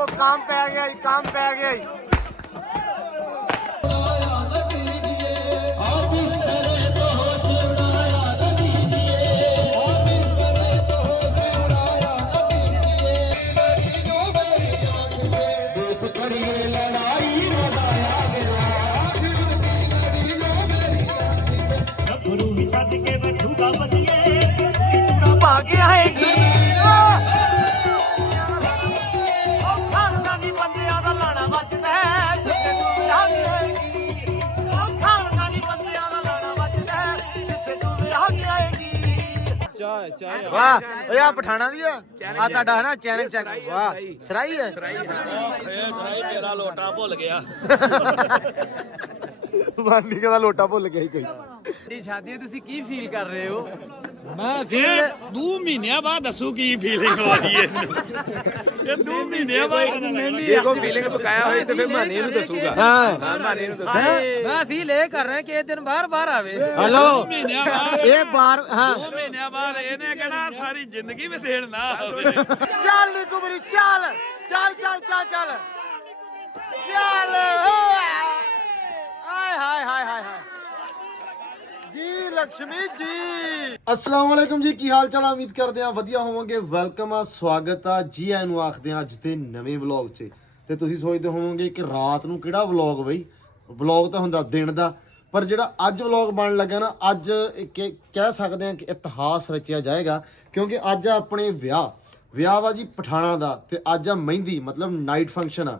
ਉਹ ਕੰਮ ਪੈ ਗਿਆ ਜੀ, ਕੰਮ ਪੈ ਗਿਆ ਜੀ। ਭਾਗੇ ਆਏਗੀ ਖਾਨਦਾਨੀ ਬੰਦਿਆਂ ਦਾ ਲਾਣਾ ਵੱਜਦਾ ਜਿੱਥੇ ਤੂੰ ਵਿਆਹ ਕੇ ਆਏਗੀ। ਖਾਨਦਾਨੀ ਬੰਦਿਆਂ ਦਾ ਲਾਣਾ ਵੱਜਦਾ ਜਿੱਥੇ ਤੂੰ ਵਿਆਹ ਕੇ ਆਏਗੀ। ਚਾਹ ਵਾਹ ਓਏ ਆ ਪਠਾਣਾ ਦੀ ਆ ਤੁਹਾਡਾ ਹੈ ਨਾ ਚੈਨਲ ਚੈੱਕ। ਵਾਹ ਸਰਾਈ ਹੈ, ਸਰਾਈ ਤੇਰਾ ਲੋਟਾ ਭੁੱਲ ਗਿਆ। ਮਾਨੀ ਕਹਿੰਦਾ ਲੋਟਾ ਭੁੱਲ ਗਿਆ ਹੀ ਕੋਈ। ਇਹ ਸ਼ਾਦੀ ਤੁਸੀਂ ਕੀ ਫੀਲ ਕਰ ਰਹੇ ਹੋ? ਮੈਂ ਇਹ ਫੀਲ 2 ਮਹੀਨਿਆਂ ਬਾਅਦ ਦੱਸੂ ਕੀ ਫੀਲਿੰਗ ਹੋ ਰਹੀ ਹੈ। ਇਹ 2 ਮਹੀਨਿਆਂ ਬਾਅਦ ਜੇ ਕੋਈ ਫੀਲਿੰਗ ਬਕਾਇਆ ਹੋਏ ਤੇ ਫਿਰ ਮਾਨੀ ਨੂੰ ਦੱਸੂਗਾ। ਹਾਂ ਮਾਨੀ ਨੂੰ ਦੱਸੂਗਾ। ਮੈਂ ਫੀਲ ਇਹ ਕਰ ਰਿਹਾ ਕਿ ਇਹ ਦਿਨ ਬਾਰ-ਬਾਰ ਆਵੇ। ਹੈਲੋ ਮਹੀਨਿਆਂ ਬਾਅਦ ਇਹ ਬਾਰ ਹਾਂ 2 ਮਹੀਨਿਆਂ ਬਾਅਦ ਇਹਨੇ ਕਹਿਣਾ ਸਾਰੀ ਜ਼ਿੰਦਗੀ ਵੀ ਦੇਣ ਨਾ ਹੋਵੇ। ਚੱਲ ਨੀ ਕੁਮਰੀ ਚੱਲ ਚੱਲ ਚੱਲ ਚੱਲ ਚੱਲ ਚੱਲ ਹਾਏ ਹਾਏ ਹਾਏ ਹਾਏ ਹਾਏ ਜੀ ਲక్ష్ਮੀ ਜੀ। अस्सलाम वालेकुम जी, की हाल चाल? उम्मीद करते हैं ਵਧੀਆ ਹੋਵੋਗੇ। ਵੈਲਕਮ ਆ, ਸਵਾਗਤ ਆ ਜੀ ਆਇਆਂ ਨੂੰ ਆਖਦੇ ਆ ਅੱਜ ਦੇ ਨਵੇਂ ਵਲੌਗ 'ਚ। ਤੇ ਤੁਸੀਂ ਸੋਚਦੇ ਹੋਵੋਗੇ ਕਿ ਰਾਤ ਨੂੰ ਕਿਹੜਾ ਵਲੌਗ ਬਈ, ਵਲੌਗ ਤਾਂ ਹੁੰਦਾ ਦਿਨ ਦਾ, ਪਰ ਜਿਹੜਾ ਅੱਜ ਵਲੌਗ ਬਣਨ ਲੱਗਾ ਨਾ, ਅੱਜ ਕਹਿ ਸਕਦੇ ਆ ਕਿ ਇਤਿਹਾਸ ਰਚਿਆ ਜਾਏਗਾ, ਕਿਉਂਕਿ ਅੱਜ ਆ ਆਪਣੇ ਵਿਆਹ ਵਾ ਜੀ ਪਠਾਣਾ ਦਾ। ਤੇ ਅੱਜ ਆ ਮਹਿੰਦੀ ਮਤਲਬ ਨਾਈਟ ਫੰਕਸ਼ਨ ਆ,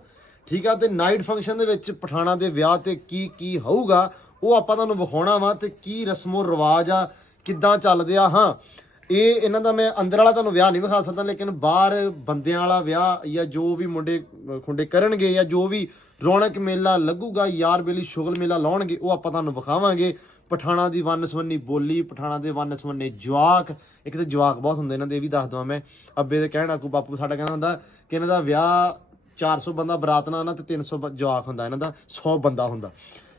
ਠੀਕ ਆ। ਤੇ ਨਾਈਟ ਫੰਕਸ਼ਨ ਦੇ ਵਿੱਚ ਪਠਾਣਾ ਦੇ ਵਿਆਹ ਤੇ ਕੀ ਹੋਊਗਾ ਉਹ ਆਪਾਂ ਤੁਹਾਨੂੰ ਵਿਖਾਉਣਾ ਵਾ, ਤੇ ਕੀ ਰਸਮੋ ਰਿਵਾਜ ਆ, ਕਿੱਦਾਂ ਚੱਲਦੇ ਆ। ਹਾਂ ਇਹ ਇਹਨਾਂ ਦਾ ਮੈਂ ਅੰਦਰ ਵਾਲਾ ਤੁਹਾਨੂੰ ਵਿਆਹ ਨਹੀਂ ਵਿਖਾ ਸਕਦਾ, ਲੇਕਿਨ ਬਾਹਰ ਬੰਦਿਆਂ ਵਾਲਾ ਵਿਆਹ ਜਾਂ ਜੋ ਵੀ ਮੁੰਡੇ ਖੁੰਡੇ ਕਰਨਗੇ ਜਾਂ ਜੋ ਵੀ ਰੌਣਕ ਮੇਲਾ ਲੱਗੂਗਾ, ਯਾਰ ਬੇਲੀ ਸ਼ੁਗਲ ਮੇਲਾ ਲਾਉਣਗੇ, ਉਹ ਆਪਾਂ ਤੁਹਾਨੂੰ ਵਿਖਾਵਾਂਗੇ। ਪਠਾਣਾ ਦੀ ਵੰਨ ਸਵੰਨੀ ਬੋਲੀ, ਪਠਾਣਾ ਦੇ ਵੰਨ ਸਵੰਨੇ ਜਵਾਕ। ਇੱਕ ਤਾਂ ਜਵਾਕ ਬਹੁਤ ਹੁੰਦੇ ਇਹਨਾਂ ਦੇ, ਇਹ ਵੀ ਦੱਸ ਦਵਾਂ ਮੈਂ। ਅੱਬੇ ਦੇ ਕਹਿਣ ਆਕੂ ਬਾਪੂ ਸਾਡਾ ਕਹਿੰਦਾ ਹੁੰਦਾ ਕਿ ਇਹਨਾਂ ਦਾ ਵਿਆਹ 400 ਬੰਦਾ ਬਰਾਤ ਨਾਲ ਨਾ, ਤੇ 300 ਜਵਾਕ ਹੁੰਦਾ ਇਹਨਾਂ ਦਾ, 100 ਬੰਦਾ ਹੁੰਦਾ।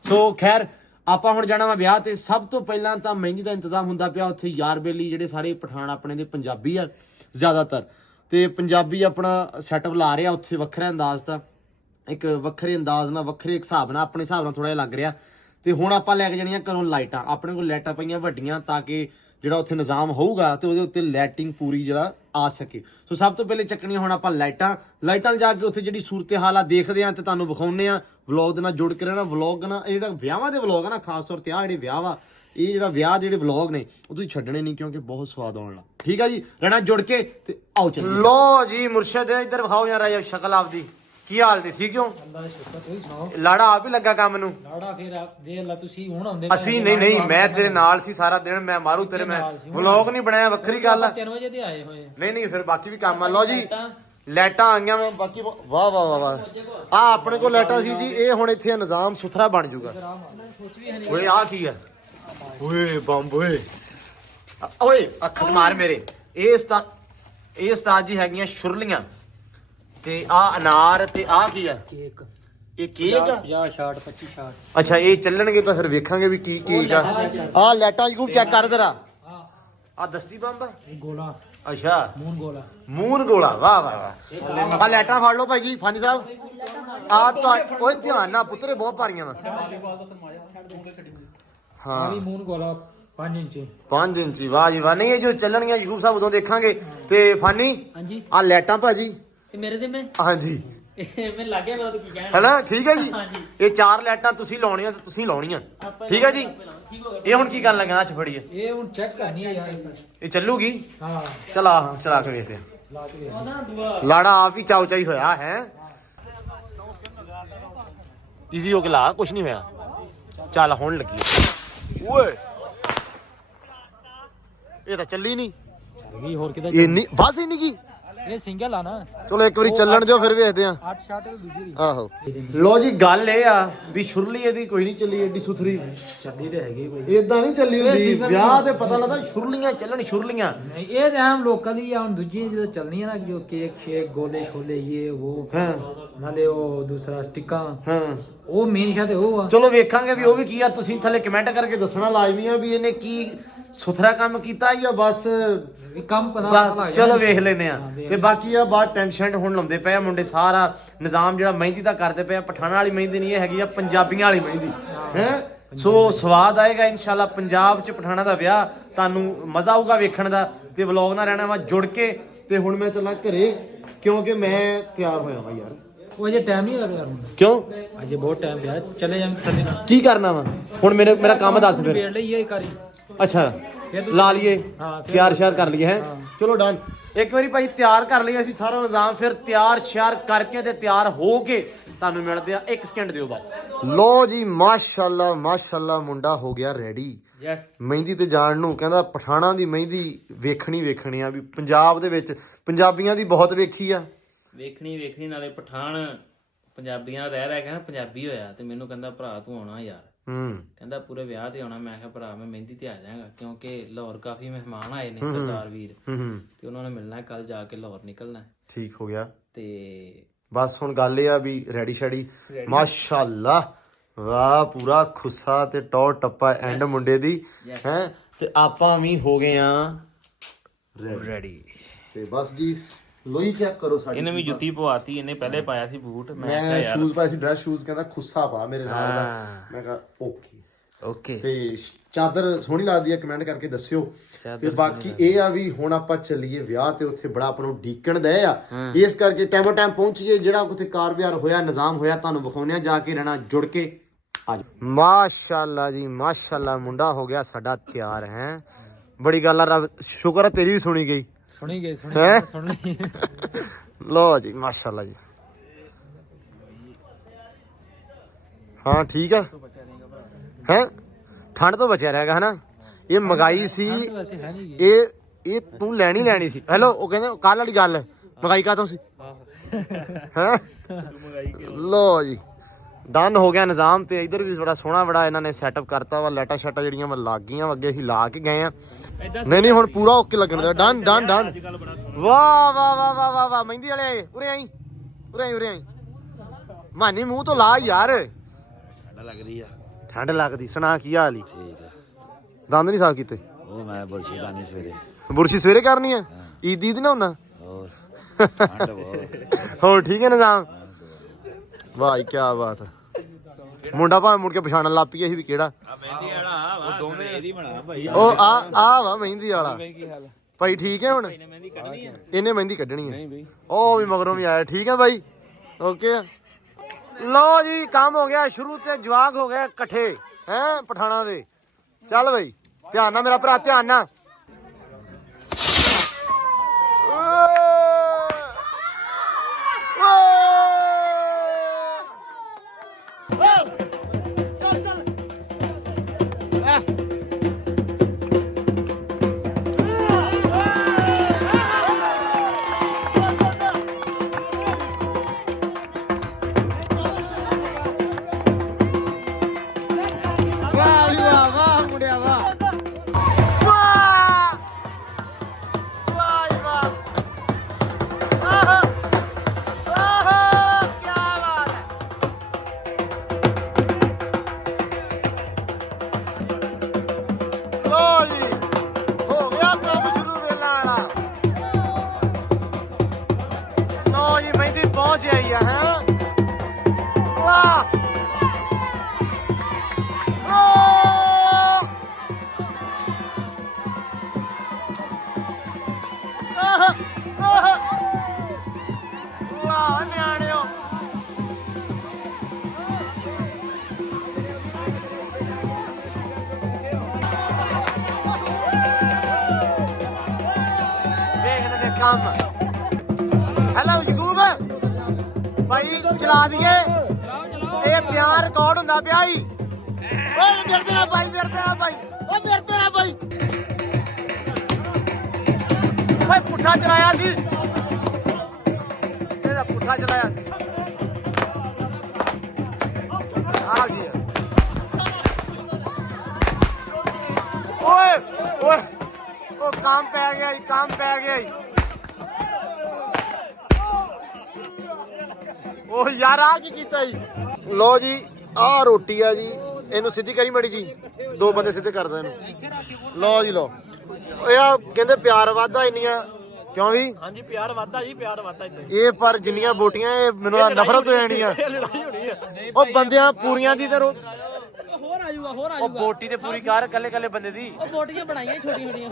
ਸੋ ਖੈਰ ਆਪਾਂ ਹੁਣ ਜਾਣਾ ਵਾ ਵਿਆਹ ਤੇ। ਸਭ ਤੋਂ ਪਹਿਲਾਂ ਤਾਂ ਮਹਿੰਦੀ ਦਾ ਇੰਤਜ਼ਾਮ ਹੁੰਦਾ ਪਿਆ ਉੱਥੇ। ਯਾਰ ਬੇਲੀ ਜਿਹੜੇ ਸਾਰੇ ਪਠਾਣ ਆਪਣੇ ਦੇ ਪੰਜਾਬੀ ਆ ਜ਼ਿਆਦਾਤਰ, ਤੇ ਪੰਜਾਬੀ ਆਪਣਾ ਸੈਟਅਪ ਲਾ ਰਿਹਾ ਉੱਥੇ ਵੱਖਰਾ ਅੰਦਾਜ਼ ਦਾ, ਇੱਕ ਵੱਖਰੇ ਅੰਦਾਜ਼ ਨਾਲ, ਵੱਖਰੇ ਹਿਸਾਬ ਨਾਲ, ਆਪਣੇ ਹਿਸਾਬ ਨਾਲ ਥੋੜਾ ਜਿਹਾ ਲੱਗ ਰਿਹਾ। ਤੇ ਹੁਣ ਆਪਾਂ ਲੈ ਕੇ ਜਾਣੀਆਂ ਘਰੋਂ ਲਾਈਟਾਂ। ਆਪਣੇ ਕੋਲ ਲਾਈਟਾਂ ਪਈਆਂ ਵੱਡੀਆਂ, ਤਾਂ ਕਿ ਜਿਹੜਾ ਉੱਥੇ ਨਿਜ਼ਾਮ ਹੋਊਗਾ ਤੇ ਉਹਦੇ ਉੱਤੇ ਲਾਈਟਿੰਗ ਪੂਰੀ ਜਿਹੜਾ ਆ ਸਕੇ। ਸੋ ਸਭ ਤੋਂ ਪਹਿਲੇ ਚੱਕਣੀਆਂ ਹੁਣ ਆਪਾਂ ਲਾਈਟਾਂ ਜਾ ਕੇ ਉੱਥੇ ਜਿਹੜੀ ਸੂਰਤ ਹਾਲ ਆ ਦੇਖਦੇ ਆ ਤੇ ਤੁਹਾਨੂੰ ਵਿਖਾਉਂਦੇ ਆ। ਵਲੌਗ ਦੇ ਨਾਲ ਜੁੜ ਕੇ ਰਹਿਣਾ। ਵਲੌਗ ਨਾਲ ਇਹ ਜਿਹੜਾ ਵਿਆਹਾਂ ਦੇ ਵਲੌਗ ਆ ਨਾ, ਖਾਸ ਤੌਰ ਤੇ ਆ ਜਿਹੜੇ ਵਿਆਹ ਵਾ, ਇਹ ਜਿਹੜਾ ਵਿਆਹ ਦੇ ਜਿਹੜੇ ਵਲੌਗ ਨੇ ਉਹ ਤੁਸੀਂ ਛੱਡਣੇ ਨਹੀਂ, ਕਿਉਂਕਿ ਬਹੁਤ ਸਵਾਦ ਆਉਣ ਵਾਲਾ। ਠੀਕ ਆ ਜੀ, ਰਹਿਣਾ ਜੁੜ ਕੇ। ਤੇ ਆਓ ਚੱਲੀਏ। ਲੋ ਜੀ ਮੁਰਸ਼ਦ ਇੱਧਰ ਵਿਖਾਓ ਯਾਰ ਇਹ ਸ਼ਕਲ ਆਪਦੀ। ਕੀ ਹਾਲ ਜੀ? ਠੀਕ ਹੋ? ਅੱਲਾ ਦਾ ਸ਼ੁਕਰ, ਤੁਸੀਂ ਸੁਣਾਓ। ਲਾੜਾ ਆਪ ਹੀ ਲੱਗਾ ਕੰਮ ਨੂੰ? ਲਾੜਾ ਫਿਰ ਆਪ ਵੇਖ ਲਾ, ਤੁਸੀਂ ਹੁਣ ਆਉਂਦੇ। ਅਸੀਂ ਨਹੀਂ ਮੈਂ ਤੇਰੇ ਨਾਲ ਸੀ ਸਾਰਾ ਦਿਨ। ਮੈਂ ਮਾਰੂ ਤੇਰੇ, ਮੈਂ ਵਲੌਗ ਨਹੀਂ ਬਣਾਇਆ, ਵੱਖਰੀ ਗੱਲ ਆ। 3 ਵਜੇ ਦੇ ਆਏ ਹੋਏ। ਨਹੀਂ ਫਿਰ ਬਾਕੀ ਵੀ ਕੰਮ ਆ। ਲਓ ਜੀ ਲਾਈਟਾਂ ਆਈਆਂ ਵਾ, ਬਾਕੀ ਵਾਹ ਵਾਹ ਵਾਹ ਵਾਹ। ਆ ਆਪਣੇ ਕੋਲ ਲਾਈਟਾਂ ਸੀ ਜੀ। ਇਹ ਹੁਣ ਇੱਥੇ ਨਿਜ਼ਾਮ ਸੁਥਰਾ ਬਣ ਜਾਊਗਾ। ਓਏ ਆ ਕੀ ਆ? ਓਏ ਬੰਬ ਓਏ ਓਏ ਅੱਖ ਮਾਰ ਮੇਰੇ। ਇਹ ਉਸਤਾਦ ਜੀ ਹੈਗੀਆਂ ਸ਼ੁਰਲੀਆਂ, ਤੇ ਆ ਅਨਾਰ, ਤੇ ਆ ਕੀ ਆ? ਕੇਕ। ਇਹ ਕੇਕ ਆ? 50 60 25 60। ਅੱਛਾ ਇਹ ਚੱਲਣਗੇ ਤਾਂ ਫਿਰ ਵੇਖਾਂਗੇ ਵੀ ਕੀ ਕੇਕ ਆ। ਆ ਲਾਈਟਾਂ ਯੂਬ ਚੈੱਕ ਕਰ ਜ਼ਰਾ। ਆ ਦਸਤੀ ਬੰਬ ਆ? ਗੋਲਾ। ਅੱਛਾ ਮੂਨ ਗੋਲਾ। ਵਾਹ ਵਾਹ ਵਾਹ। ਆ ਲਾਈਟਾਂ ਫੜ ਲਓ ਭਾਈ ਜੀ। ਫਾਨੀ ਸਾਹਿਬ ਆ ਤਾਂ ਓਏ ਧਿਆਨ ਨਾਲ ਪੁੱਤਰੇ, ਬਹੁਤ ਭਾਰੀਆਂ ਵਾ। ਹਾਂ ਮੂਨ ਗੋਲਾ 5 ਇੰਚ। 5 ਇੰਚੀ। ਵਾਹ ਜੀ ਵਾਹ। ਨਹੀਂ ਇਹ ਜੋ ਚੱਲਣਗੀਆਂ ਯੂਬ ਸਾਹਿਬ ਉਦੋਂ ਦੇਖਾਂਗੇ। ਤੇ ਫਾਨੀ ਹਾਂਜੀ ਆ ਲਾਈਟਾਂ ਭਾਜੀ। ਤੇ ਮੇਰੇ ਦੇ ਮੈਂ ਹਾਂਜੀ ਮੈਨੂੰ ਲੱਗਿਆ ਪਤਾ ਕੀ ਕਹਿਣਾ ਹੈਨਾ। ਠੀਕ ਹੈ ਜੀ, ਹਾਂਜੀ। ਇਹ 4 ਲਾਈਟਾਂ ਤੁਸੀਂ ਲਾਉਣੀਆਂ ਤੇ ਤੁਸੀਂ ਲਾਉਣੀਆਂ। ਠੀਕ ਹੈ ਜੀ। ਇਹ ਹੁਣ ਕੀ ਕਰਨ ਲੱਗਾ? ਆ ਚ ਫੜੀਏ। ਇਹ ਹੁਣ ਚੈੱਕ ਕਰਨੀ ਹੈ ਯਾਰ। ਇਹ ਚੱਲੂਗੀ? ਹਾਂ ਚਲਾ ਕੇ ਵੇਖਦੇ ਲਾ ਕੇ ਲਾੜਾ ਆਪ ਹੀ ਚਾਉ ਚਾਈ ਹੋਇਆ ਹੈ। ਈਜ਼ੀ ਹੋ ਕੇ ਲਾ, ਕੁਛ ਨਹੀਂ ਹੋਇਆ। ਚੱਲ ਹੁਣ ਲੱਗੀ। ਓਏ ਇਹ ਤਾਂ ਚੱਲੀ ਨਹੀਂ। ਗਈ ਹੋਰ ਕਿਦਾਂ? ਇੰਨੀ ਬਸ ਇੰਨੀ ਕੀ? ਇਹ ਸਿੰਗਲ ਆ ਨਾ। ਚਲੋ ਇੱਕ ਵਾਰੀ ਚੱਲਣ ਦਿਓ, ਫਿਰ ਵੇਖਦੇ ਆ। 8 ਸ਼ਾਟ ਦੂਜੀ ਦੀ। ਆਹੋ ਲੋ ਜੀ, ਗੱਲ ਇਹ ਆ ਵੀ ਸ਼ੁਰਲੀ ਇਹਦੀ ਕੋਈ ਨਹੀਂ ਚੱਲੀ ਏਡੀ ਸੁਥਰੀ। ਚੱਲੀ ਤੇ ਹੈਗੀ ਕੋਈ, ਏਦਾਂ ਨਹੀਂ ਚੱਲੀ ਹੁੰਦੀ ਵਿਆਹ ਤੇ। ਪਤਾ ਲੱਗਦਾ ਸ਼ੁਰਲੀਆਂ ਚੱਲਣ, ਸ਼ੁਰਲੀਆਂ। ਨਹੀਂ ਇਹ ਤਾਂ ਆਮ ਲੋਕਲ ਹੀ ਆ। ਹੁਣ ਦੂਜੀ ਜਦੋਂ ਚੱਲਣੀ ਹੈ ਨਾ, ਜੋ ਕੇਕ ਸ਼ੇਕ ਗੋਲੇ ਛੋਲੇ ਇਹ ਉਹ, ਹਾਂ ਨਾਲੇ ਉਹ ਦੂਸਰਾ ਸਟਿਕਾਂ, ਹਾਂ ਉਹ ਮੇਨ ਸ਼ਾਟ ਉਹ ਆ। ਚਲੋ ਵੇਖਾਂਗੇ ਵੀ ਉਹ ਵੀ ਕੀ ਆ। ਤੁਸੀਂ ਥੱਲੇ ਕਮੈਂਟ ਕਰਕੇ ਦੱਸਣਾ ਲਾਜ਼ਮੀ ਆ ਵੀ ਇਹਨੇ ਸੁਥਰਾ ਕੰਮ ਕੀਤਾ ਜਾਂ ਬਸ ਵੀ ਕੰਮ ਪਤਾ ਬਸ ਲੱਗ ਚਲੋ ਜਾਣਾ। ਵੇਖ ਲੈਨੇ ਆ ਤੇ ਬਾਕੀ ਆ ਬਾਹਰ ਟੈਨਸ਼ਨ ਹੁਣ ਲਾਉਂਦੇ ਪਏ ਆ ਮੁੰਡੇ ਸਾਰਾ ਨਿਜ਼ਾਮ ਜਿਹੜਾ ਮਹਿੰਦੀ ਦਾ ਕਰਦੇ ਪਏ ਆ ਪਠਾਣਾ ਵਾਲੀ ਮਹਿੰਦੀ ਨਹੀਂ ਇਹ ਹੈਗੀ ਆ ਪੰਜਾਬੀਆਂ ਵਾਲੀ ਮਹਿੰਦੀ ਹੈ ਸੋ ਸਵਾਦ ਆਏਗਾ ਇਨਸ਼ਾਅੱਲਾ ਪੰਜਾਬ ਚ ਪਠਾਣਾ ਦਾ ਵਿਆਹ ਤੁਹਾਨੂੰ ਮਜ਼ਾ ਆਊਗਾ ਵੇਖਣ ਦਾ ਤੇ ਵਲੌਗ ਨਾਲ ਰਹਿਣਾ ਵਾ ਜੁੜ ਕੇ ਤੇ ਹੁਣ ਮੈਂ ਚੱਲਾਂ ਘਰੇ ਕਿਉਂਕਿ ਮੈਂ ਤਿਆਰ ਹੋਇਆ ਵਾ ਯਾਰ ਉਹ ਅਜੇ ਟਾਈਮ ਨਹੀਂ ਹੋਇਆ ਕਿਉਂ ਅਜੇ ਬਹੁਤ ਟਾਈਮ ਪਿਆ ਚਲੇ ਜਾਂ ਥੱਲੇ ਨਾਲ ਕੀ ਕਰਨਾ ਵਾ ਹੁਣ ਮੇਰਾ ਕੰਮ ਦੱਸ ਫਿਰ ਵੇੜ ਲਈ ਇਹ ਕਰੀ ਅੱਛਾ ਫਿਰ ਤੂੰ- ਲਾ ਲਈਏ ਹਾਂ, ਫਿਰ ਤਿਆਰ ਸ਼ਿਆਰ ਕਰ ਲਈਏ ਹੈ ਹਾਂ। ਚਲੋ ਡਨ ਇੱਕ ਵਾਰੀ ਭਾਈ ਤਿਆਰ ਕਰ ਲਈਏ ਅਸੀਂ ਸਾਰਾ ਨਿਜ਼ਾਮ ਫਿਰ ਤਿਆਰ ਸ਼ਿਆਰ ਕਰਕੇ ਤੇ ਤਿਆਰ ਹੋ ਕੇ ਤੁਹਾਨੂੰ ਮਿਲਦੇ ਆ 1 ਸਕਿੰਟ ਦਿਓ ਬਸ ਲੋ ਜੀ ਮਾਸ਼ਾਅੱਲਾ ਮਾਸ਼ਾਅੱਲਾ ਮੁੰਡਾ ਹੋ ਗਿਆ ਰੈਡੀ ਯੈਸ ਮਹਿੰਦੀ ਤੇ ਜਾਣ ਨੂੰ ਕਹਿੰਦਾ ਪਠਾਣਾ ਦੀ ਮਹਿੰਦੀ ਵੇਖਣੀ ਆ ਵੀ ਪੰਜਾਬ ਦੇ ਵਿੱਚ ਪੰਜਾਬੀਆਂ ਦੀ ਬਹੁਤ ਵੇਖੀ ਆ ਵੇਖਣੀ ਨਾਲੇ ਪਠਾਨ ਪੰਜਾਬੀਆਂ ਰਹਿ ਕੇ ਨਾ ਪੰਜਾਬੀ ਹੋਇਆ ਤੇ ਮੈਨੂੰ ਕਹਿੰਦਾ ਭਰਾ ਤੂੰ ਆਉਣਾ ਯਾਰ ਕਹਿੰਦਾ ਪੂਰੇ ਵਿਆਹ ਤੇ ਆਉਣਾ ਮੈਂ ਕਿਹਾ ਭਰਾ ਮੈਂ ਮਹਿੰਦੀ ਤੇ ਆ ਜਾਵਾਂਗਾ ਕਿਉਂਕਿ ਲਾਹੌਰ ਕਾਫੀ ਮਹਿਮਾਨ ਆਏ ਨੇ ਸਰਦਾਰ ਵੀਰ ਤੇ ਉਹਨਾਂ ਨੇ ਮਿਲਣਾ ਕੱਲ ਜਾ ਕੇ ਲਾਹੌਰ ਨਿਕਲਣਾ ਠੀਕ ਹੋ ਗਿਆ ਤੇ ਬਸ ਹੁਣ ਗੱਲ ਇਹ ਆ ਵੀ ਰੈਡੀ ਸ਼ੈਡੀ ਮਾਸ਼ਾਅੱਲਾ ਵਾਹ ਪੂਰਾ ਖੁੱਸਾ ਤੇ ਟੌਰ ਟੱਪਾ ਐਂਡ ਮੁੰਡੇ ਦੀ ਹੈ ਤੇ ਆਪਾਂ ਵੀ ਹੋ ਗਏ ਆ ਰੈਡੀ ਤੇ ਬਸ ਜੀ ਲੋਈ ਚੈੱਕ ਕਰੋ ਸਾਡੀ ਇਹਨੇ ਵੀ ਜੁੱਤੀ ਪਵਾਤੀ ਇਹਨੇ ਪਹਿਲੇ ਪਾਇਆ ਸੀ ਬੂਟ ਮੈਂ ਕਿਹਾ ਮੈਂ ਯਾਰ ਸ਼ੂਜ਼ ਪਾਇਆ ਸੀ ਡਰੈਸ ਸ਼ੂਜ਼ ਕਹਿੰਦਾ ਖੁੱਸਾ ਪਾ ਮੇਰੇ ਨਾਲ ਦਾ ਮੈਂ ਕਿਹਾ ਓਕੇ ਓਕੇ ਤੇ ਚਾਦਰ ਸੋਹਣੀ ਲੱਗਦੀ ਆ ਕਮੈਂਟ ਕਰਕੇ ਦੱਸਿਓ ਤੇ ਬਾਕੀ ਇਹ ਆ ਵੀ ਹੁਣ ਆਪਾਂ ਚੱਲੀਏ ਵਿਆਹ ਤੇ ਉੱਥੇ ਬੜਾ ਆਪਾਂ ਨੂੰ ਡੀਕਣ ਦੇ ਆ ਇਸ ਕਰਕੇ ਟਾਈਮੋ ਟਾਈਮ ਪਹੁੰਚੀਏ ਜਿਹੜਾ ਉੱਥੇ ਕਾਰ ਵਿਹਾਰ ਹੋਇਆ ਨਿਜ਼ਾਮ ਹੋਇਆ ਤੁਹਾਨੂੰ ਵਿਖਾਉਣੇ ਆ ਜਾ ਕੇ ਰਹਿਣਾ ਜੁੜ ਕੇ ਆ ਮਾਸ਼ਾਅੱਲਾ ਜੀ ਮਾਸ਼ਾਅੱਲਾ ਮੁੰਡਾ ਹੋ ਗਿਆ ਸਾਡਾ ਤਿਆਰ ਹੈ ਬੜੀ ਗੱਲ ਆ ਰੱਬ ਸ਼ੁਕਰ ਹੈ ਤੇਰੀ ਵੀ ਸੁਣੀ ਗਈ ਸੁਣੀ ਗਈ ਹੈਂ? ਸੁਣ ਲਈ ਲੋ ਜੀ ਮਾਸ਼ਾਅੱਲਾ ਜੀ ਹਾਂ ਠੀਕ ਆ ਹੈ ਠੰਡ ਤੋਂ ਬਚਿਆ ਰਹੇਗਾ ਹਨਾ ਇਹ ਮਗਾਈ ਸੀ ਵੈਸੇ ਹੈ ਨਹੀਂ ਇਹ ਤੂੰ ਲੈਣੀ ਸੀ ਹੈਲੋ ਉਹ ਕਹਿੰਦੇ ਕੱਲ ਵਾਲੀ ਗੱਲ ਮਗਾਈ ਕਾਤੋਂ ਸੀ ਹੈ ਲੋ ਜੀ ਡਨ ਹੋ ਗਿਆ ਨਿਜ਼ਾਮ ਤੇ ਇਧਰ ਵੀ ਬੜਾ ਸੋਹਣਾ ਬੜਾ ਇਹਨਾਂ ਨੇ ਸੈਟਅਪ ਕਰਤਾ ਵਾ ਲਾਈਟਾਂ ਸ਼ਾਟਾਂ ਜਿਹੜੀਆਂ ਵਾ ਲੱਗ ਗਈਆਂ ਅੱਗੇ ਅਸੀਂ ਲਾ ਕੇ ਗਏ ਆ ਨਹੀਂ ਹੁਣ ਪੂਰਾ ਓਕੇ ਲੱਗਣ ਦਾ ਡਨ ਵਾਹ ਵਾਹ ਵਾਹ ਵਾਹ ਵਾਹ ਵਾਹ ਮਹਿੰਦੀ ਵਾਲੇ ਆਏ ਉਰੇ ਆਈ ਮਾਨੀ ਮੂੰਹ ਤੋਂ ਲਾ ਯਾਰ ਠੰਡ ਲੱਗਦੀ ਸੁਣਾ ਕੀ ਹਾਲ ਈ ਠੀਕ ਆ ਦੰਦ ਨਹੀਂ ਸਾਫ ਕੀਤੇ ਉਹ ਮੈਂ ਬੁਰਸ਼ੀ ਲਾਣੀ ਸਵੇਰੇ ਬੁਰਸ਼ੀ ਸਵੇਰੇ ਕਰਨੀ ਆ ਈਦ ਨਾ ਹੁੰਨਾ ਹੋਰ ਠੰਡ ਬਹੁਤ ਹੋਰ ਠੀਕ ਹੈ ਨਿਜ਼ਾਮ ਵਾਹ ਕੀ ਬਾਤ ਮੁੰਡਾ ਭਾਵੇਂ ਮੁੜ ਕੇ ਪਛਾਣਨ ਲੱਗ ਪਈ ਅਸੀਂ ਵੀ ਕਿਹੜਾ ਉਹ ਦੋਵੇਂ ਇਹਦੀ ਬਣਾਣਾ ਭਾਈ ਉਹ ਆ ਵਾ ਮਹਿੰਦੀ ਵਾਲਾ ਭਾਈ ਠੀਕ ਹੈ ਹੁਣ ਇਹਨੇ ਮਹਿੰਦੀ ਕੱਢਣੀ ਹੈ ਉਹ ਵੀ ਮਗਰੋਂ ਵੀ ਆਇਆ ਠੀਕ ਹੈ ਭਾਈ ਓਕੇ ਲੋ ਜੀ ਕੰਮ ਹੋ ਗਿਆ ਸ਼ੁਰੂ ਤੇ ਜਵਾਕ ਹੋ ਗਏ ਇਕੱਠੇ ਹੈ ਪਠਾਣਾ ਦੇ ਚੱਲ ਬਈ ਧਿਆਨ ਨਾਲ ਮੇਰਾ ਭਰਾ ਧਿਆਨ ਨਾਲ ਵਾਹ ਮੁੰਡਿਆ ਵਾਹ ਵਾਹ ਵਾਹ ਆਹਾ ਆਹਾ ਕੀ ਬਾਤ ਹੈ ਲੋ ਜੀ ਹੋ ਗਿਆ ਕੰਮ ਸ਼ੁਰੂ ਵੇਲਾ ਵਾਲਾ ਲੋ ਜੀ ਮਹਿੰਦੀ ਪਹੁੰਚ ਆਈ ਆ ਹੈ ਵਾਹ ਵਾਹ ਨਿਆਣਿਓ ਦੇਖ ਲੈ ਕੰਮ ਹੈਲੋ ਯੂਟਿਊਬ ਭਾਈ ਚਲਾ ਦਈਏ ਇਹ ਪਿਆਰ ਰਿਕਾਰਡ ਹੁੰਦਾ ਪਿਆ ਹੀ ਓਏ ਮੇਰੇ ਤੇ ਨਾ ਭਾਈ ਓ ਮੇਰੇ ਤੇ ਨਾ ਭਾਈ ਓਏ ਪੁੱਠਾ ਚਲਾਇਆ ਸੀ ਇਹਦਾ ਪੁੱਠਾ ਚਲਾਇਆ ਸੀ ਆ ਜੀ ਓਏ ਉਹ ਕੰਮ ਪੈ ਗਿਆ ਈ ਉਹ ਯਾਰ ਆ ਕੀ ਕੀਤਾ ਜੀ ਲੋ ਜੀ ਆ ਰੋਟੀ ਆ ਜੀ ਇਹਨੂੰ ਸਿੱਧੀ ਕਰੀ ਮੜੀ ਜੀ ਦੋ ਬੰਦੇ ਸਿੱਧੇ ਕਰਦਾ ਇਹਨੂੰ। ਲਓ ਜੀ ਲਓ। ਓਏ ਆ ਕਹਿੰਦੇ ਪਿਆਰ ਵਾਧਾ ਇੰਨੀਆਂ ਕਿਉਂ ਵੀ? ਹਾਂਜੀ ਪਿਆਰ ਵੱਧਦਾ ਜੀ, ਪਿਆਰ ਵੱਧਦਾ ਇੱਦਾਂ ਇਹ ਪਰ ਜਿੰਨੀਆਂ ਬੋਟੀਆਂ ਇਹ ਮੈਨੂੰ ਨਫ਼ਰਤ ਹੋ ਜਾਣੀ ਆ। ਲੜਾਈ ਹੋਣੀ ਆ। ਉਹ ਬੰਦਿਆਂ ਪੂਰੀਆਂ ਦੀ ਤੇ ਹੋਰ ਆ ਜਾਊਗਾ ਉਹ ਬੋਟੀ ਤੇ ਪੂਰੀ ਕਰ ਕੱਲੇ ਕੱਲੇ ਬੰਦੇ ਦੀ। ਉਹ ਬੋਟੀਆਂ ਬਣਾਈਆਂ ਛੋਟੀਆਂ ਛੋਟੀਆਂ।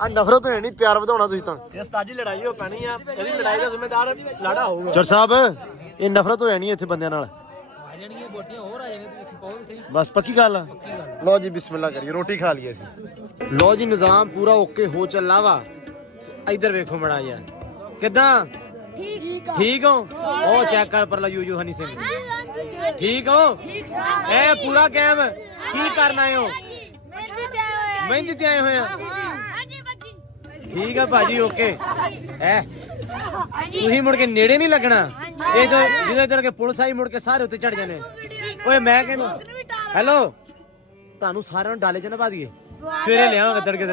ਆ ਨਫ਼ਰਤ ਹੋ ਜਾਣੀ, ਪਿਆਰ ਵਧਾਉਣਾ ਤੁਸੀਂ ਤਾਂ। ਇਹ ਸਤਾਜੀ ਲੜਾਈ ਹੋ ਪੈਣੀ ਆ, ਇਹਦੀ ਲੜਾਈ ਦਾ ਜ਼ਿੰਮੇਦਾਰ ਲਾੜਾ ਹੋਊਗਾ। ਚਰ ਸਾਹਿਬ ਇਹ ਨਫ਼ਰਤ ਹੋ ਜਾਣੀ ਇੱਥੇ ਬੰਦਿਆਂ ਨਾਲ। ਆ ਜਾਣਗੀਆਂ ਬੋਟੀਆਂ ਹੋਰ ਆ ਜਾਣਗੀਆਂ, ਤੁਸੀਂ ਪਾਓ ਸਹੀ। ਬਸ ਪੱਕੀ ਗੱਲ ਆ। ਲਓ ਜੀ ਬਿਸਮਿਲ੍ਲਾ ਕਰੀਏ, ਰੋਟੀ ਖਾ ਲਈਏ ਅਸੀਂ। ਲਓ ਜੀ ਨਿਜ਼ਾਮ ਪੂਰਾ ਓਕੇ ਹੋ ਚੱਲਾ ਵਾ। ਇੱਧਰ ਵੇਖੋ ਮੜਾ ਯਾਰ ਕਿੱਦਾਂ ਠੀਕ ਹੋ? ਉਹ ਚੈੱਕ ਕਰ ਪਰਲਾ ਯੂ ਹਨੀ ਸਿੰਘ ਠੀਕ ਹੋ? ਇਹ ਪੂਰਾ ਕੈਮ ਕੀ ਕਰਨ ਆਏ ਹੋ? ਮਹਿੰਦੀ ਤੇ ਆਏ ਹੋਏ ਆ। ਠੀਕ ਆ ਭਾਜੀ ਓਕੇ। ਹੈ ਤੁਸੀਂ ਮੁੜ ਕੇ ਨੇੜੇ ਨਹੀਂ ਲੱਗਣਾ। ਇਹ ਜਦੋਂ ਇੱਧਰ ਕੇ ਪੁਲਿਸ ਆਈ ਮੁੜ ਕੇ ਸਾਰੇ ਉੱਤੇ ਚੜ ਜਾਣੇ। ਓਏ ਮੈਂ ਕਹਿੰਦਾ ਹੈਲੋ ਤੁਹਾਨੂੰ ਸਾਰਿਆਂ ਨੂੰ ਡਾਲੇ ਚ ਨਾ ਪਾ ਦਈਏ, ਸਵੇਰੇ ਲਿਆਵਾਂਗੇ ਤੜਕੇ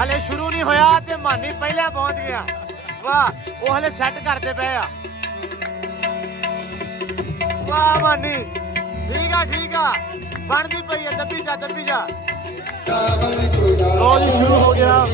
ਹਲੇ ਸ਼ੁਰੂ ਨਹੀਂ ਹੋਇਆ ਤੇ ਮਾਨੀ ਪਹਿਲਾਂ ਪਹੁੰਚ ਗਿਆ। ਵਾਹ ਉਹ ਹਲੇ ਸੈੱਟ ਕਰਦੇ ਪਏ ਆ। ਵਾਹ ਮਾਨੀ ਠੀਕ ਆ ਬਣਦੀ ਪਈ ਆ। ਦੱਬੀ ਜਾ ਲੋ ਜੀ ਸ਼ੁਰੂ ਹੋ ਗਿਆ।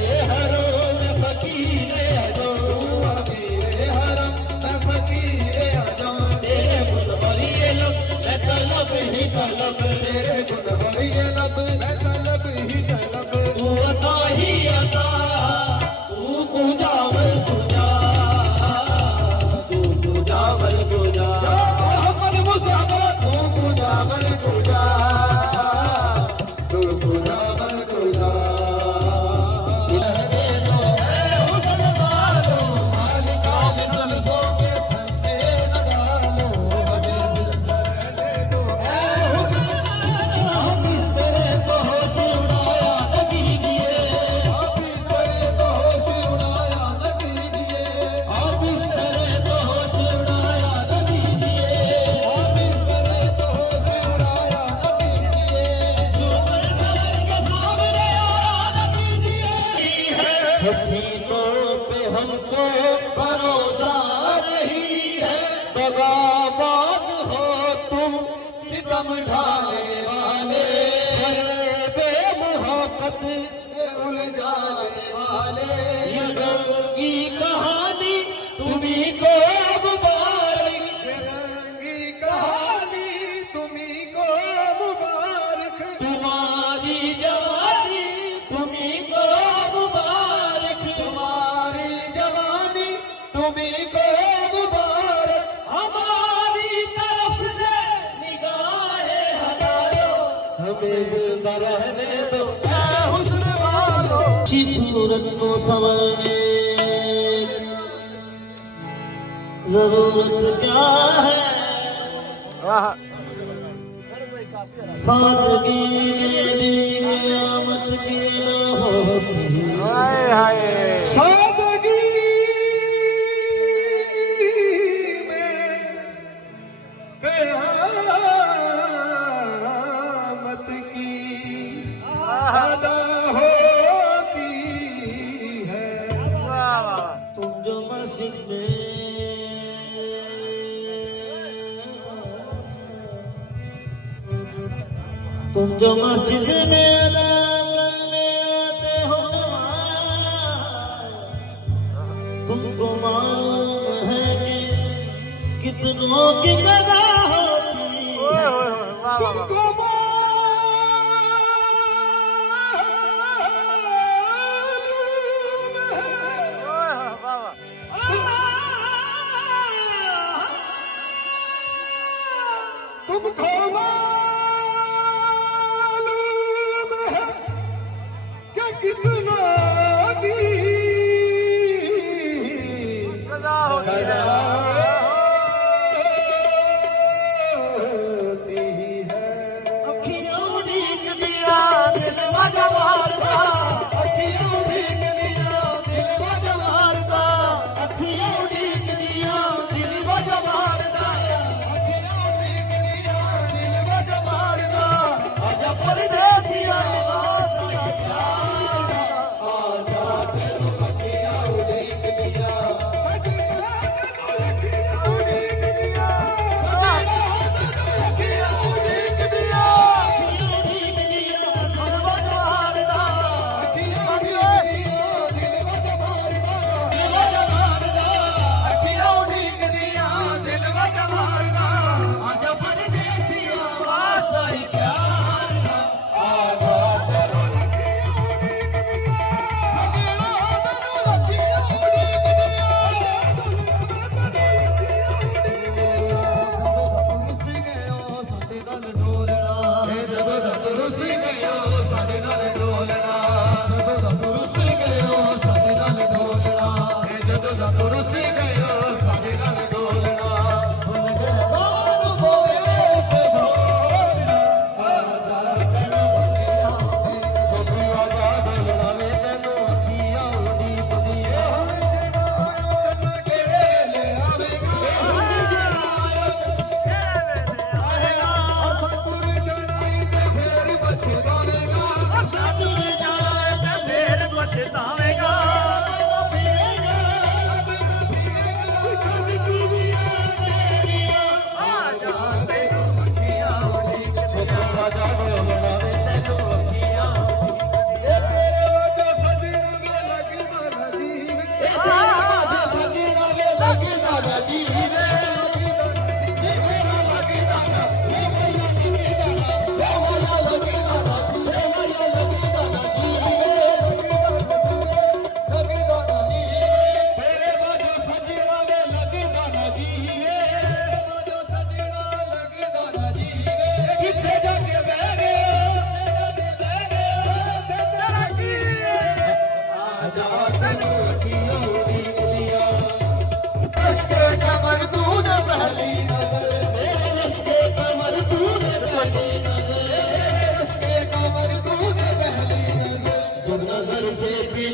सूरत को संवरने जरूरत क्या है? सादगी में भी क़यामत की न होती। सादगी में क़यामत की अदा होती है। तुम जो मस्जिद में अदा करने आते हो नमाज़, तुमको मालूम है कि कितनों की कदा होती। तुमको तुमको मालूम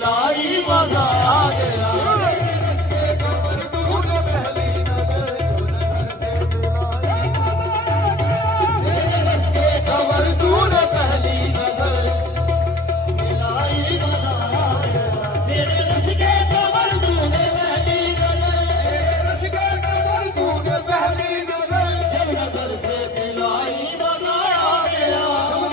मिलाई मजा आ गया कमर तूने पहली नजर मिलाई मजा आ गया मेरे रश के कमर तूने पहली नजर कमर तूने पहली नजर जब नजर से मिलाई मजा आ गया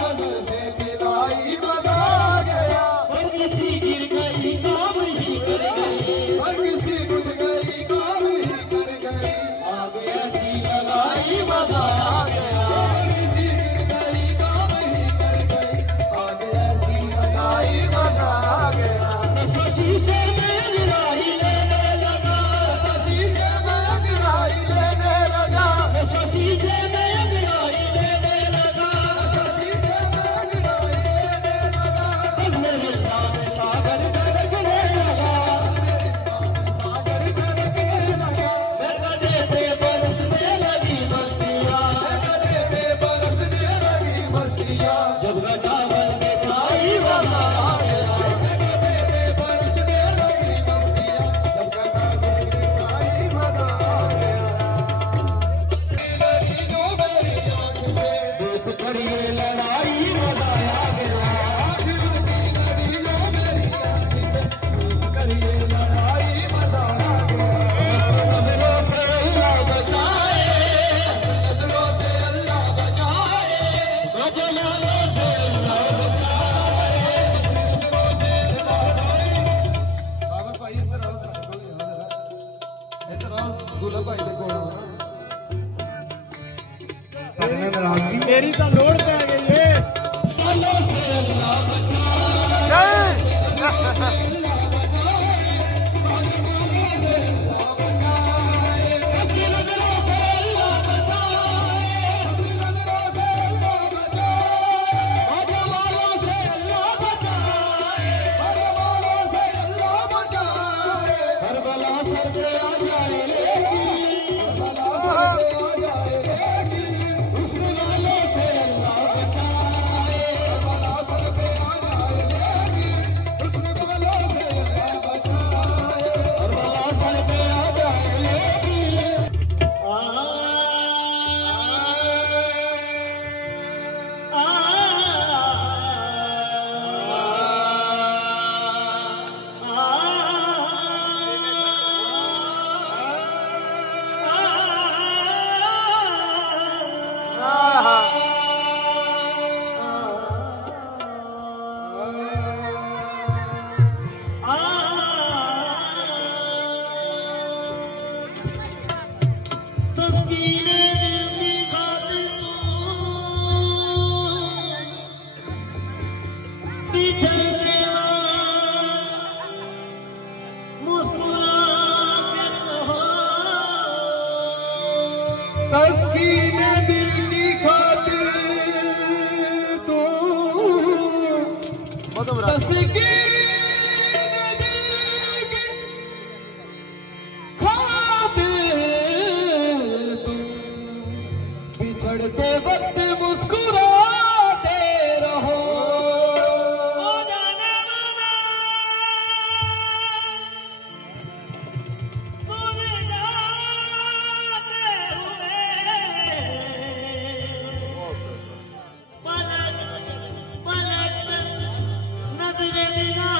नजर से मिलाई मजा आ गया और किसी गिर गई काम ही कर गई और किसी उठ गई काम ही कर गई आगे ऐसी लगाई मजा आ गया और किसी गिर गई काम ही कर गई आगे ऐसी लगाई मजा आ गया नशा शीशे में गिराई लेने लगा नशा शीशे में गिराई लेने लगा नशा शीशे में गिराई लेने लगा नशा शीशे में गिराई लेने लगा अब मेरे नाम सागर गरजने लगा सागर गरजने लगा मैं गले पे बरसने लगी मस्तियाँ मैं गले पे बरसने लगी मस्तियाँ जब घटा बन के छाई मजा आ गया मैं गले पे बरसने लगी मस्तियाँ जब घटा बन के छाई मजा आ गया जो मेरी आँख से देख कर ये लड़ाई मजा आ गया दिल की लड़ी जो मेरी आँख से देख कर ये लड़ाई मजा आ गया नजरों से अल्लाह बचाए नजरों से अल्लाह बचाए जमानों से अल्लाह बचाए नजरों से अल्लाह बचाए बाबा भाई इधर आओ साडे कोल जरा इधर आओ दूल्हा भाई दे कोल आओ ਸਾਡੇ ਨਾਲ ਨਾਰਾਜ਼ਗੀ ਮੇਰੀ ਤਾਂ ਲੋੜ ਪੈ ਗਈ ਏ ਅੱਲਾਹ ਸੇ ਅੱਲਾਹ तस्कीने दिल की खातिर तू तस्कीने दिल की खातिर तू बिछड़ते वक्त मुस्कुराते रहो नजर मिला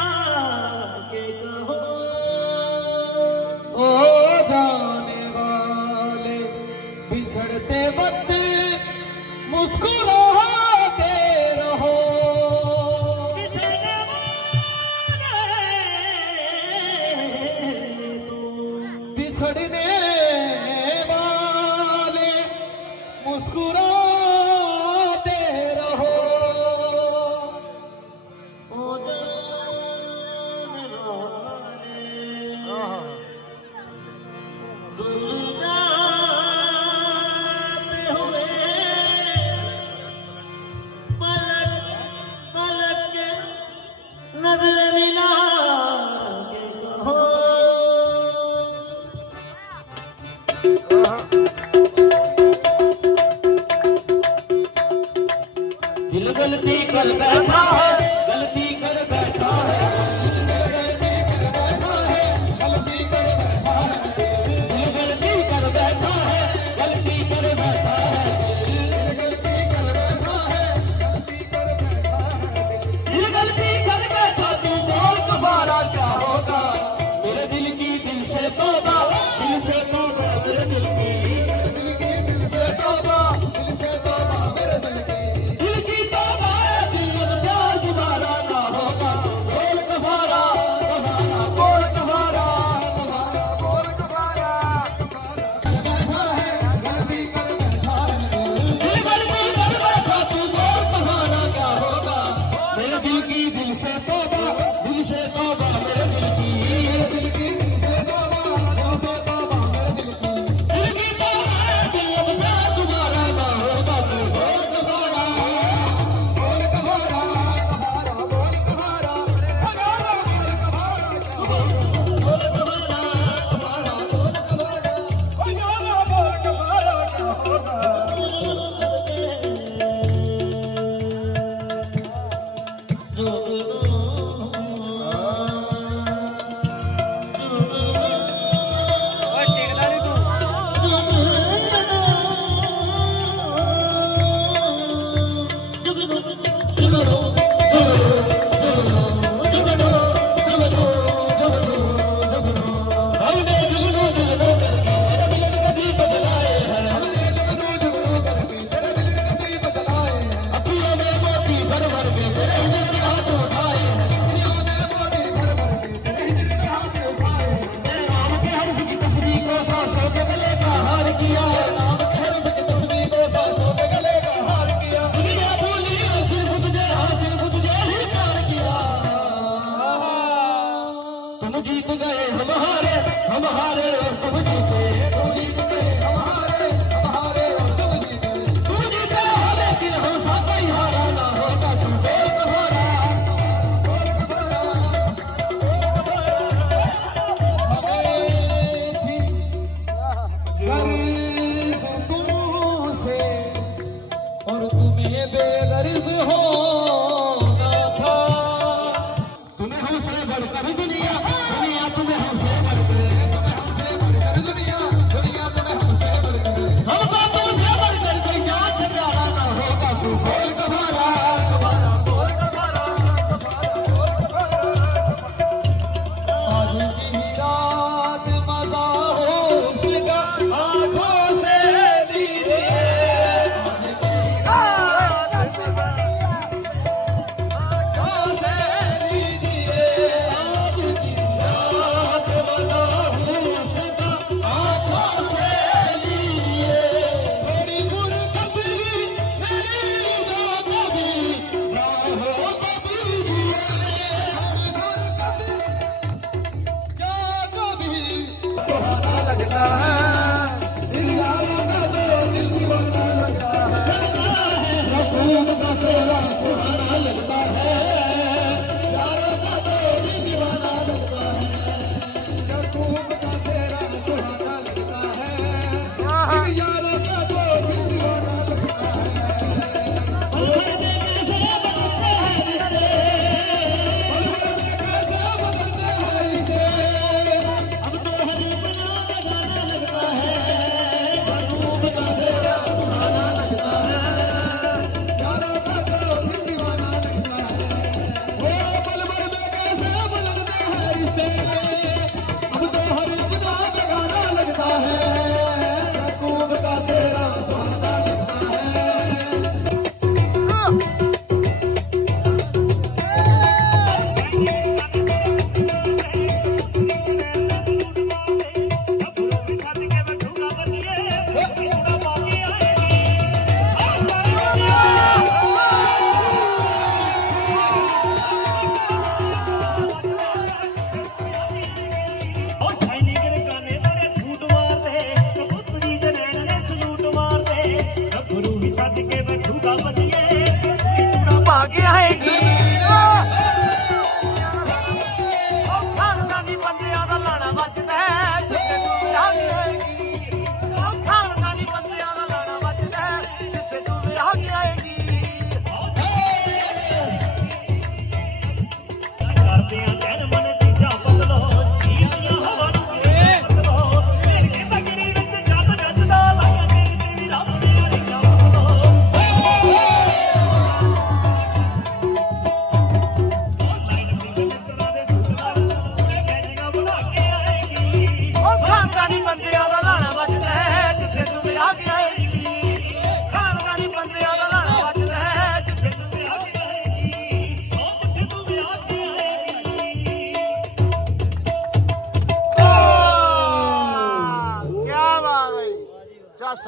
की दिल से तौबा मेरे दिल की दिल की दिल से तौबा मेरे दिल की दिल की तौबा दिल अपना तुम्हारा ना होगा तो बोल कबारा बोल कबारा बोल कबारा बोल कबारा हम हारे और तुम जीते तुम जीत गए हम हारे और तुम जीते तुम जीते हो लेकिन हम सब ही हारा ना होगा तू बोल कबारा गर्ज तुमसे और तुम्हें बेगर्ज होना था। तुम्हें हमसे बढ़कर दुनिया तुम्हें हमसे बढ़कर दुनिया तुम्हें हमसे बढ़कर हमको तुमसे बढ़कर कोई जान से प्यारा ना होगा तू बोल कबारा बोल कबारा आज की रात मजा हो उसका आंखों से लीजिए। आंखों से लीजिए। आज की रात मना उसका आंखों से लीजिए थोड़ी फुर्सत भी मेरी जो कभी ना हो कभी जो कभी सुहाना लगता है दिल यारों का दो दिल दीवाना लगता है रसूल का सेवा सुहाना लगता है यारों का दो दिल दीवाना लगता है रसूल का सेवा सुहाना लगता है यारों का दो दिल दीवाना लगता है कैसे बदलते हैं रिश्ते कैसे बदलते हैं रिश्ते अब तो हमें बना बजाना लगता है महबूब का सेवा सुहाना लगता है यारों का दो दिल दीवाना लगता है वो पल भर में कैसे बदलते हैं रिश्ते अब तो हर लम्हा बेगाना लगता है महबूब का सेवा सुहाना लगता है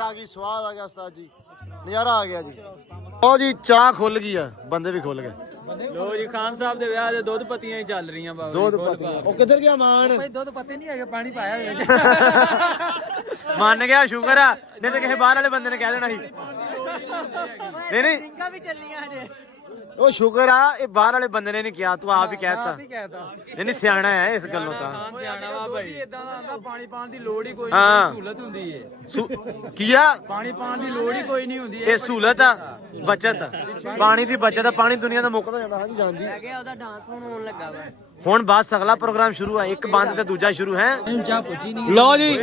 ਆ ਗਈ ਸਵਾਦ ਆ ਗਿਆ ਉਸਤਾਦ ਜੀ ਨਜ਼ਾਰਾ ਆ ਗਿਆ ਜੀ ਉਹ ਜੀ ਚਾਹ ਖੁੱਲ ਗਈ ਆ, ਬੰਦੇ ਵੀ ਖੁੱਲ ਗਏ। ਲੋ ਜੀ ਖਾਨ ਸਾਹਿਬ ਦੇ ਵਿਆਹ ਦੇ ਦੁੱਧ ਪੱਤੀਆਂ ਹੀ ਚੱਲ ਰਹੀਆਂ ਬਾਬਾ ਦੁੱਧ ਪੱਤੀ ਉਹ ਕਿੱਧਰ ਗਿਆ ਮਾਨ? ਭਾਈ ਦੁੱਧ ਪੱਤੇ ਨਹੀਂ ਹੈਗੇ, ਪਾਣੀ ਪਾਇਆ ਵਿੱਚ। ਮੰਨ ਗਿਆ, ਸ਼ੁਕਰ ਆ, ਨਹੀਂ ਤੇ ਕਿਸੇ ਬਾਹਰ ਵਾਲੇ ਬੰਦੇ ਨੇ ਕਹਿ ਦੇਣਾ ਸੀ। ਨਹੀਂ ਰਿੰਗਾ ਵੀ ਚੱਲੀਆਂ ਹਜੇ। ਉਹ ਸ਼ੁਕਰ ਆ, ਇਹ ਬਾਹਰ ਵਾਲੇ ਬੰਦੇ ਨੇ ਨਹੀਂ ਕਿਹਾ, ਤੂੰ ਆਪ ਹੀ ਕਹਿਤਾ। ਨਹੀਂ ਸਿਆਣਾ ਹੈ ਇਸ ਗੱਲੋਂ ਤਾਂ। ਸਿਆਣਾ ਵਾ ਭਾਈ ਇਦਾਂ ਦਾ ਆਂਦਾ ਪਾਣੀ ਪਾਣ ਦੀ ਲੋੜ ਹੀ ਕੋਈ ਹਾਂ। ਨਹੀਂ, ਸਹੂਲਤ ਹੁੰਦੀ ਏ। ਕੀ ਆ? ਪਾਣੀ ਪਾਣ ਦੀ ਲੋੜ ਹੀ ਕੋਈ ਨਹੀਂ ਹੁੰਦੀ ਇਹ ਸਹੂਲਤ ਆ, ਬਚਤ ਆ। ਪਾਣੀ ਦੀ ਬਚਤ ਆ, ਪਾਣੀ ਦੁਨੀਆ ਦਾ ਮੁੱਕਦਾ ਜਾਂਦਾ। ਹਾਂਜੀ ਜਾਂਦੀ ਉਹਦਾ ਡਾਂਸ ਹੋਣ ਲੱਗਾ ਵਾ। ਹੁਣ ਬਸ ਅਗਲਾ ਪ੍ਰੋਗਰਾਮ ਸ਼ੁਰੂ ਆ, ਇੱਕ ਬੰਦ ਤੇ ਦੂਜਾ ਸ਼ੁਰੂ ਹੈ। ਚਾਹ ਪੁੱਛੀ ਨਹੀਂ। ਲਓ ਜੀ,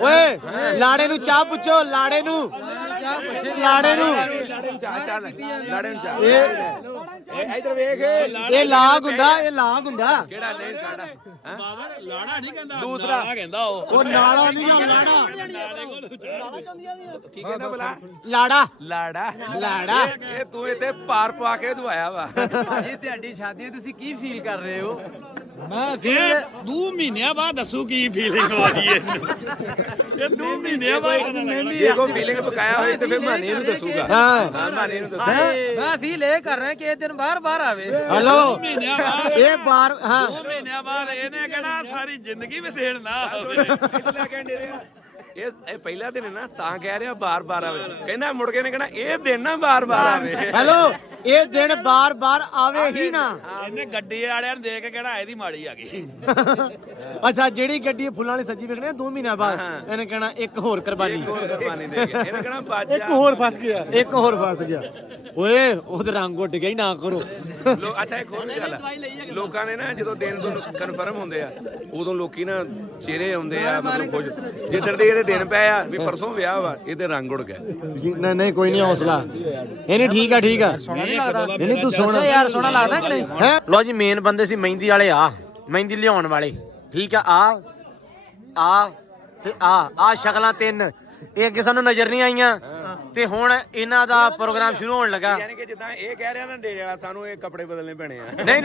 ਓਏ ਲਾੜੇ ਨੂੰ ਚਾਹ ਪੁੱਛੋ, ਲਾੜੇ ਨੂੰ, ਲਾੜੇ ਨੂੰ। ਲਾੜੇ ਨੂੰ ਚਾਹ ਇਹ ਇਧਰ ਵੇਖ ਇਹ ਲਾਗ ਹੁੰਦਾ, ਇਹ ਲਾਗ ਹੁੰਦਾ। ਕਿਹੜਾ ਨਹੀਂ ਸਾਡਾ ਬਾਬਾ ਲਾੜਾ ਨਹੀਂ ਕਹਿੰਦਾ, ਦੂਸਰਾ ਕਹਿੰਦਾ ਉਹ ਨਾਲਾ ਨਹੀਂ ਗਾ, ਲਾੜਾ। ਕੀ ਕਹਿੰਦਾ ਬਲਾ ਲਾੜਾ, ਲਾੜਾ ਲਾੜਾ। ਇਹ ਤੂੰ ਇੱਥੇ ਪਾਰ ਪਾ ਕੇ ਦਵਾਇਆ ਵਾ। ਭਾਜੀ ਤੁਹਾਡੀ ਸ਼ਾਦੀ ਤੁਸੀਂ ਕੀ ਫੀਲ ਕਰ ਰਹੇ ਹੋ? ਮੈਂ ਇਹ 2 ਮਹੀਨਿਆਂ ਬਾਅਦ ਦੱਸੂ ਕੀ ਫੀਲਿੰਗ ਹੋ ਰਹੀ ਹੈ ਇਹ 2 ਮਹੀਨਿਆਂ ਬਾਅਦ ਜੇ ਕੋਈ ਫੀਲਿੰਗ ਪਕਾਇਆ ਹੋਈ ਤੇ ਫਿਰ ਮਾਨੀ ਨੂੰ ਦੱਸੂਗਾ। ਹਾਂ ਮਾਨੀ ਨੂੰ ਦੱਸੂਗਾ। ਮੈਂ ਫੀਲ ਇਹ ਕਰ ਰਿਹਾ ਕਿ ਇਹ ਦਿਨ ਬਾਰ ਆਵੇ। ਹੈਲੋ, ਮਹੀਨਿਆਂ ਬਾਅਦ ਇਹ ਬਾਰ, ਹਾਂ 2 ਮਹੀਨਿਆਂ ਬਾਅਦ ਇਹਨੇ ਕਹਿਣਾ ਸਾਰੀ ਜ਼ਿੰਦਗੀ ਵੀ ਦੇਣ ਨਾ ਹੋਵੇ। ਇਹ ਪਹਿਲਾ ਦਿਨ ਹੈ ਨਾ, ਤਾਂ ਕਹਿ ਰਿਹਾ ਬਾਰ-ਬਾਰ ਆਵੇ। ਕਹਿੰਦਾ ਮੁੜ ਕੇ ਨੇ ਕਹਿਣਾ ਇਹ ਦਿਨ ਨਾ ਬਾਰ-ਬਾਰ ਆਵੇ। ਹੈਲੋ, ਇਹ ਦਿਨ ਬਾਰ-ਬਾਰ ਆਵੇ ਹੀ ਨਾ। ਇਹਨੇ ਗੱਡੀ ਵਾਲਿਆਂ ਨੂੰ ਦੇਖ ਕੇ ਕਹਿਣਾ ਇਹਦੀ ਮਾੜੀ ਆ ਗਈ। ਅੱਛਾ, ਜਿਹੜੀ ਗੱਡੀ ਫੁੱਲਾਂ ਵਾਲੀ ਸੱਜੀ ਵੇਖਣੀ 2 ਮਹੀਨਿਆਂ ਬਾਅਦ, ਇਹਨੇ ਕਹਿਣਾ ਇੱਕ ਹੋਰ ਕੁਰਬਾਨੀ, ਹੋਰ ਕੁਰਬਾਨੀ ਦੇ ਕੇ ਇਹਨੇ ਕਹਿਣਾ ਬਾਜਾ ਇੱਕ ਹੋਰ ਫਸ ਗਿਆ। ਓਏ ਉਹਦੇ ਰੰਗ ਉੱਡ ਗਿਆ ਹੀ, ਨਾ ਕਰੋ। ਅੱਛਾ ਇੱਕ ਹੋਰ ਵੀ ਗੱਲ ਆ, ਲੋਕਾਂ ਨੇ ਨਾ ਜਦੋਂ ਦਿਨ ਤੋਂ ਕਨਫਰਮ ਹੁੰਦੇ ਆ, ਉਦੋਂ ਲੋਕੀ ਨਾ ਚਿਹਰੇ ਆਉਂਦੇ ਆ, ਮਤਲਬ ਕੁਝ ਜਿੱਦਣ ਦੇ ਇਹਦੇ ਦਿਨ ਪਏ ਆ ਵੀ ਪਰਸੋਂ ਵਿਆਹ ਵਾ, ਇਹਦੇ ਰੰਗ ਉੱਡ ਗਏ। ਨਹੀਂ ਕੋਈ ਨਹੀਂ, ਹੌਸਲਾ। ਇਹ ਨਹੀਂ, ਠੀਕ ਆ, ਠੀਕ ਆ। ਨਹੀਂ ਤੂੰ ਸੋਹਣਾ ਯਾਰ, ਸੋਹਣਾ ਲੱਗਦਾ ਕਿ ਨਹੀਂ? ਹੈ। ਲੋ ਜੀ, ਮੇਨ ਬੰਦੇ ਸੀ ਮਹਿੰਦੀ ਵਾਲੇ, ਆ ਮਹਿੰਦੀ ਲਿਆਉਣ ਵਾਲੇ, ਠੀਕ ਆ। ਆ ਤੇ ਆ ਸ਼ਕਲਾਂ 3 ਇਹ ਅੱਗੇ ਸਾਨੂੰ ਨਜ਼ਰ ਨਹੀਂ ਆਈਆਂ, ਤੇ ਹੁਣ ਇਹਨਾਂ ਦਾ ਪ੍ਰੋਗਰਾਮ ਸ਼ੁਰੂ ਹੋਣ ਲੱਗਾ। ਯਾਨੀ ਕਿ ਜਿੱਦਾਂ ਇਹ ਕਹਿ ਰਿਹਾ ਨਾ ਡੇਰੇ ਵਾਲਾ, ਸਾਨੂੰ ਇਹ ਕੱਪੜੇ ਬਦਲਨੇ ਪੈਣੇ ਆ। ਨਹੀਂ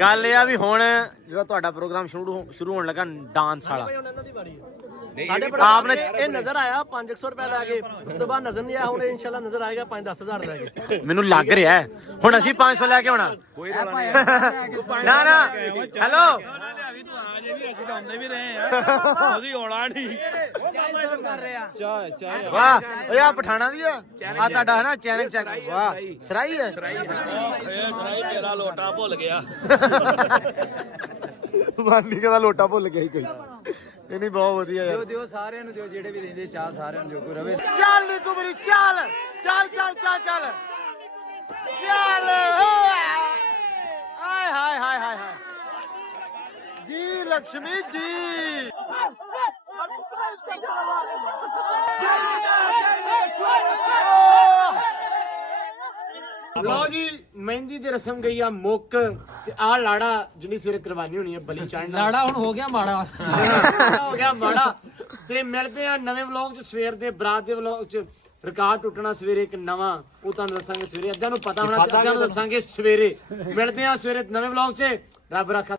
ਗੱਲ ਇਹ ਆ ਵੀ ਹੁਣ ਜਿਹੜਾ ਤੁਹਾਡਾ ਪ੍ਰੋਗਰਾਮ ਸ਼ੁਰੂ ਹੋਣ ਲੱਗਾ, ਡਾਂਸ ਵਾਲਾ। ਸਾਡੇ ਆਪ ਨੇ ਇਹ ਨਜ਼ਰ ਆਇਆ 500 ਰੁਪਏ ਲੈ ਕੇ, ਉਸ ਤੋਂ ਬਾਅਦ ਨਜ਼ਰ ਨਹੀਂ ਆਇਆ। ਹੁਣ ਇਨਸ਼ਾਅੱਲਾ ਨਜ਼ਰ ਆਏਗਾ 5-10 ਹਜ਼ਾਰ ਲੈ ਕੇ। ਮੈਨੂੰ ਲੱਗ ਰਿਹਾ ਹੈ ਹੁਣ ਅਸੀਂ 500 ਲੈ ਕੇ ਆਉਣਾ। ਕੋਈ ਰੌਲਾ ਨਹੀਂ। ਨਾ ਹੈਲੋ, ਤੂੰ ਆ ਜੇ ਵੀ ਅਸੀਂ ਤਾਂ ਆਉਂਦੇ ਵੀ ਰਹੇ ਆ, ਉਹਦੀ ਔਲਾ ਨਹੀਂ। ਵਾਹ ਓਏ, ਆ ਪਠਾਣਾ ਦੀ ਆ ਤੁਹਾਡਾ ਹੈ ਨਾ ਚੈਨਲ ਚੈੱਕ। ਵਾਹ, ਸਰਾਈ ਹੈ। ਇਹ ਸਰਾਈ ਤੇਰਾ ਲੋਟਾ ਭੁੱਲ ਗਿਆ। ਮਾਨੀ ਕਹਿੰਦਾ ਲੋਟਾ ਭੁੱਲ ਗਿਆ ਹੀ ਕੋਈ। ਇਹ ਨਹੀਂ, ਬਹੁਤ ਵਧੀਆ ਯਾਰ। ਦਿਓ ਸਾਰਿਆਂ ਨੂੰ ਦਿਓ, ਜਿਹੜੇ ਵੀ ਰਹਿੰਦੇ ਚਾਹ ਸਾਰਿਆਂ ਨੂੰ ਦਿਓ, ਕੋਈ ਰਵੇ। ਚੱਲ ਨੀ ਕੁਬਰੀ, ਚੱਲ ਹਾਏ ਹਾਏ ਜੀ ਲక్ష్ਮੀ ਜੀ। ਲਓ ਜੀ, ਮਹਿੰਦੀ ਦੀ ਰਸਮ ਗਈ ਆ ਮੁੱਕ, ਤੇ ਆਹ ਲਾੜਾ ਜਿਹੜੀ ਸਵੇਰੇ ਕਰਵਾਨੀ ਹੋਣੀ ਹੈ, ਬਲੀ ਚੜ੍ਹਨਾ। ਲਾੜਾ ਹੁਣ ਹੋ ਗਿਆ ਮਾੜਾ। ਹੋ ਗਿਆ ਮਾੜਾ। ਤੇ ਮਿਲਦੇ ਆ ਨਵੇਂ ਵਲੌਗ ਚ, ਸਵੇਰ ਦੇ ਬਰਾਤ ਦੇ ਵਲੌਗ ਚ। ਰਿਕਾਰਡ ਟੁੱਟਣਾ ਸਵੇਰੇ ਇੱਕ ਨਵਾਂ, ਉਹ ਤੁਹਾਨੂੰ ਦੱਸਾਂਗੇ ਸਵੇਰੇ। ਅੱਧਿਆਂ ਨੂੰ ਪਤਾ ਹੋਣਾ, ਅੱਧਿਆਂ ਨੂੰ ਦੱਸਾਂਗੇ ਸਵੇਰੇ। ਮਿਲਦੇ ਆ ਸਵੇਰੇ ਨਵੇਂ ਵਲੌਗ ਚ। ਰੱਬ ਰੱਖਾ।